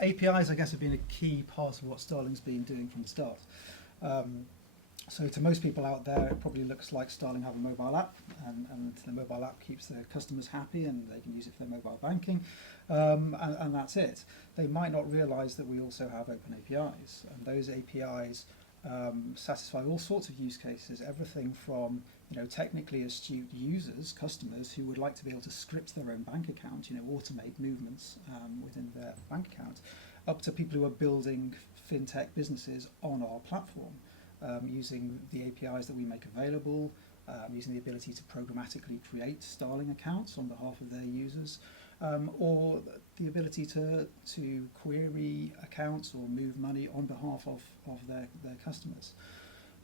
APIs, I guess, have been a key part of what Starling's been doing from the start. So to most people out there, it probably looks like Starling have a mobile app, and the mobile app keeps their customers happy, and they can use it for their mobile banking, and that's it. They might not realise that we also have open APIs, and those APIs satisfy all sorts of use cases, everything from technically astute users, customers who would like to be able to script their own bank account, automate movements within their bank account, up to people who are building fintech businesses on our platform. Using the APIs that we make available, using the ability to programmatically create Starling accounts on behalf of their users, or the ability to query accounts or move money on behalf of their customers.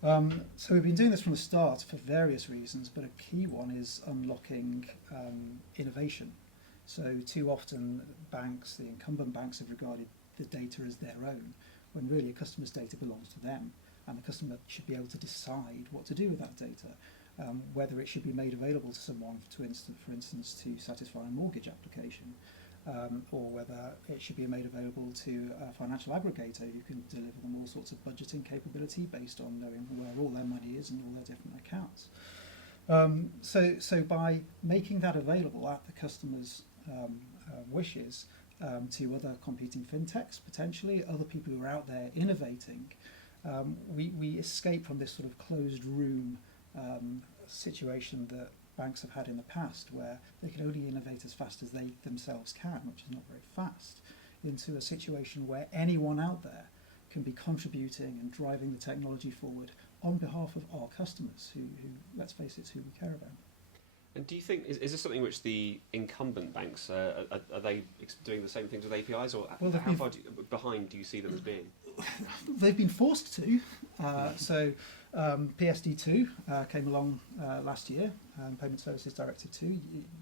So we've been doing this from the start for various reasons, but a key one is unlocking innovation. So too often banks, the incumbent banks, have regarded the data as their own, when really a customer's data belongs to them. And the customer should be able to decide what to do with that data, whether it should be made available to someone, for instance, to satisfy a mortgage application, or whether it should be made available to a financial aggregator who can deliver them all sorts of budgeting capability based on knowing where all their money is and all their different accounts. So by making that available at the customer's wishes to other competing fintechs, potentially other people who are out there innovating, we escape from this sort of closed room situation that banks have had in the past, where they can only innovate as fast as they themselves can, which is not very fast, into a situation where anyone out there can be contributing and driving the technology forward on behalf of our customers, who let's face it, is who we care about. And do you think, is this something which the incumbent banks, are they doing the same things with APIs, or how far behind do you see them as being? They've been forced to. So PSD2 came along last year, Payment Services Directive 2,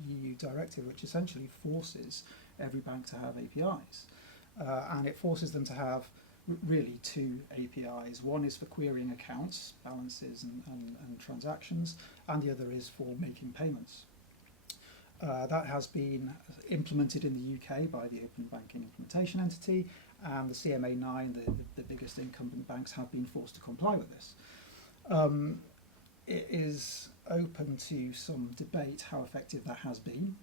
EU directive, which essentially forces every bank to have APIs. And it forces them to have really two APIs. One is for querying accounts, balances and transactions, and the other is for making payments. That has been implemented in the UK by the Open Banking Implementation Entity, and the CMA9, the biggest incumbent banks, have been forced to comply with this. It is open to some debate how effective that has been.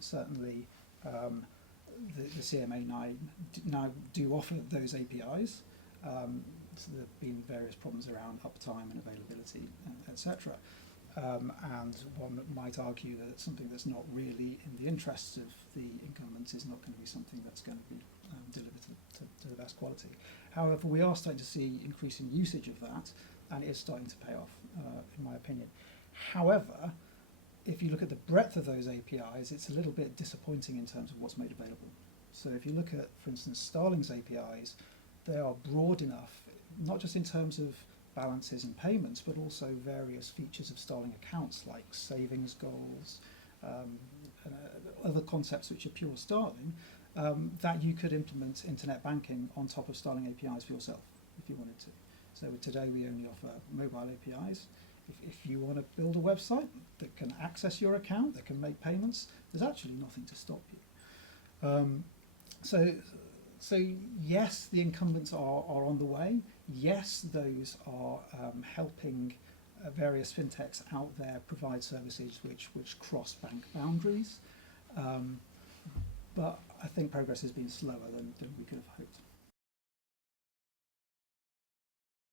Certainly the CMA9 now do offer those APIs. So there have been various problems around uptime and availability, etc. And one might argue that something that's not really in the interests of the incumbents is not going to be something that's going to be delivered to the best quality. However, we are starting to see increasing usage of that, and it is starting to pay off, in my opinion. However, if you look at the breadth of those APIs, it's a little bit disappointing in terms of what's made available. So if you look at, for instance, Starling's APIs, they are broad enough, not just in terms of balances and payments, but also various features of Starling accounts like savings goals, other concepts which are pure Starling, that you could implement internet banking on top of Starling APIs for yourself if you wanted to. So today we only offer mobile APIs. If you want to build a website that can access your account, that can make payments, there's actually nothing to stop you. So yes, the incumbents are on the way. Yes, those are helping various fintechs out there provide services which cross bank boundaries. But I think progress has been slower than we could have hoped.